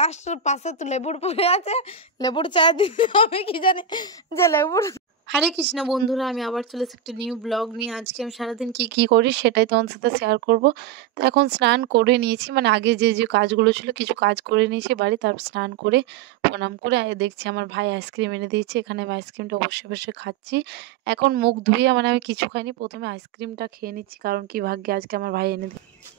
গাছটার পাশে তো লেবুর পড়ে আছে, লেবুর চায় দিতে আমি কি জানি যে লেবুর। হরে কৃষ্ণ বন্ধুরা, আমি আবার চলে এসেছি একটা নিউ ব্লগ নিয়ে। আজকে আমি সারাদিন কি করি সেটাই তোমার সাথে শেয়ার করব। তো এখন স্নান করে নিয়েছি, মানে আগে যে কাজগুলো ছিল কিছু কাজ করে নিয়েছি বাড়ি, তারপর স্নান করে প্রণাম করে দেখছি আমার ভাই আইসক্রিম এনে দিয়েছে। এখানে আমি আইসক্রিমটা বসে বসে খাচ্ছি। এখন মুখ ধুয়ে, মানে আমি কিছু খাইনি, প্রথমে আইসক্রিমটা খেয়ে নিচ্ছি, কারণ কি ভাগ্যে আজকে আমার ভাই এনে দিয়েছে।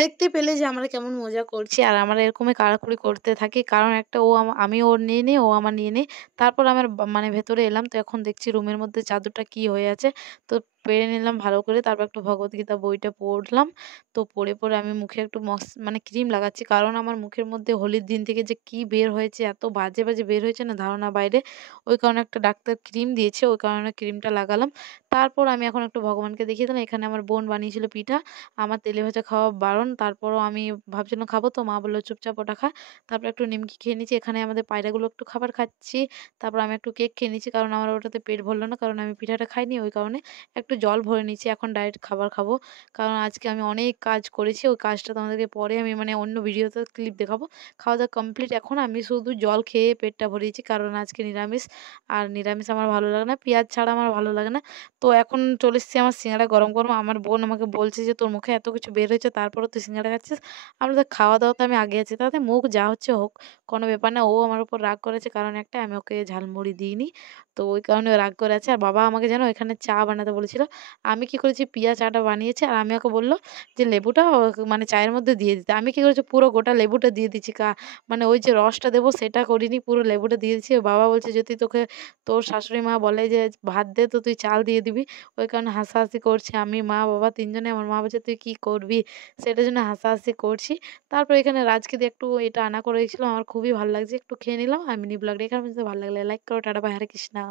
দেখতে পেলে যে আমরা কেমন মজা করছি, আর আমরা এরকমই কাড়াকুড়ি করতে থাকি, কারণ একটা আমি ওর নিয়ে নিই, ও আমার নিয়ে নিই। তারপর আমার মানে ভেতরে এলাম, তো এখন দেখছি রুমের মধ্যে চাদরটা কি হয়ে আছে, তো পেরে নিলাম ভালো করে। তারপর একটু ভগবদ্গীতা বইটা পড়লাম। তো পড়ে আমি মুখে একটু মানে ক্রিম লাগাচ্ছি, কারণ আমার মুখের মধ্যে হোলির দিন থেকে যে কি বের হয়েছে, এত বাজে বাজে বের হয়েছে না, ধারণা বাইরে। ওই কারণে একটা ডাক্তার ক্রিম দিয়েছে, ওই কারণে ক্রিমটা লাগালাম। তারপর আমি এখন একটু ভগবানকে দেখিয়ে দিলাম। এখানে আমার বোন বানিয়েছিল পিঠা, আমার তেলে ভাজা খাওয়া বারণ, তারপরও আমি ভাবছিলাম খাবো, তো মা বললো চুপচাপ ওটা খা। তারপর একটু নিমকি খেয়ে নিচ্ছি। এখানে আমাদের পায়রাগুলো একটু খাবার খাচ্ছি। তারপর আমি একটু কেক খেয়ে নিচ্ছি, কারণ আমার ওটাতে পেট ভরলো না, কারণ আমি পিঠাটা খাইনি, ওই কারণে একটু জল ভরে নিচ্ছি। এখন ডাইরেক্ট খাবার খাবো, কারণ আজকে আমি অনেক কাজ করেছি। ওই কাজটা তোমাদেরকে পরে আমি মানে অন্য ভিডিওতে ক্লিপ দেখাবো। খাওয়া দাওয়া কমপ্লিট, এখন আমি শুধু জল খেয়ে পেটটা ভরিয়েছি, কারণ আজকে নিরামিষ। আর নিরামিষ আমার ভালো লাগে না, পেঁয়াজ ছাড়া আমার ভালো লাগে না। তো এখন চলে এসেছি আমার সিঙ্গাড়া গরম গরম। আমার বোন আমাকে বলছে যে তোর মুখে এত কিছু বের হয়েছে, তারপরেও তুই সিঙ্গাড়া খাচ্ছিস। আমাদের খাওয়া দাওয়াতে আমি আগে আছি, তাতে মুখ যা হচ্ছে হোক, কোনো ব্যাপার না। ও আমার উপর রাগ করেছে, কারণ একটা আমি ওকে ঝালমুড়ি দিইনি, তো ওই কারণে ও রাগ করে আছে। আর বাবা আমাকে যেন এখানে চা বানাতে বলেছিল। আমি কি করেছি, পিয়া চাটা বানিয়েছি, আর আমি ওকে বললো যে লেবুটা মানে চায়ের মধ্যে দিয়ে দিতে। আমি কি করেছি, পুরো গোটা লেবুটা দিয়ে দিচ্ছি, মানে ওই যে রসটা দেবো সেটা করিনি, পুরো লেবুটা দিয়ে দিচ্ছি। বাবা বলছে যদি তোকে তোর শাশুড়ি মা বলে যে ভাত দে, তো তুই চাল দিয়ে দিবি। ওই কারণে হাসাহাসি করছি আমি, মা, বাবা তিনজনে। আমার মা বলছে তুই কি করবি, সেটার জন্য হাসাহাসি করছি। তারপর এখানে রাজকে দিয়ে একটু এটা আনা করে দিয়েছিল, আমার খুবই ভালো লাগছে, একটু খেয়ে নিলাম। আমি মিনি ব্লগটা এখানে পর্যন্ত, ভালো লাগলে লাইক করো, টাটা, বাই, হরে কৃষ্ণা।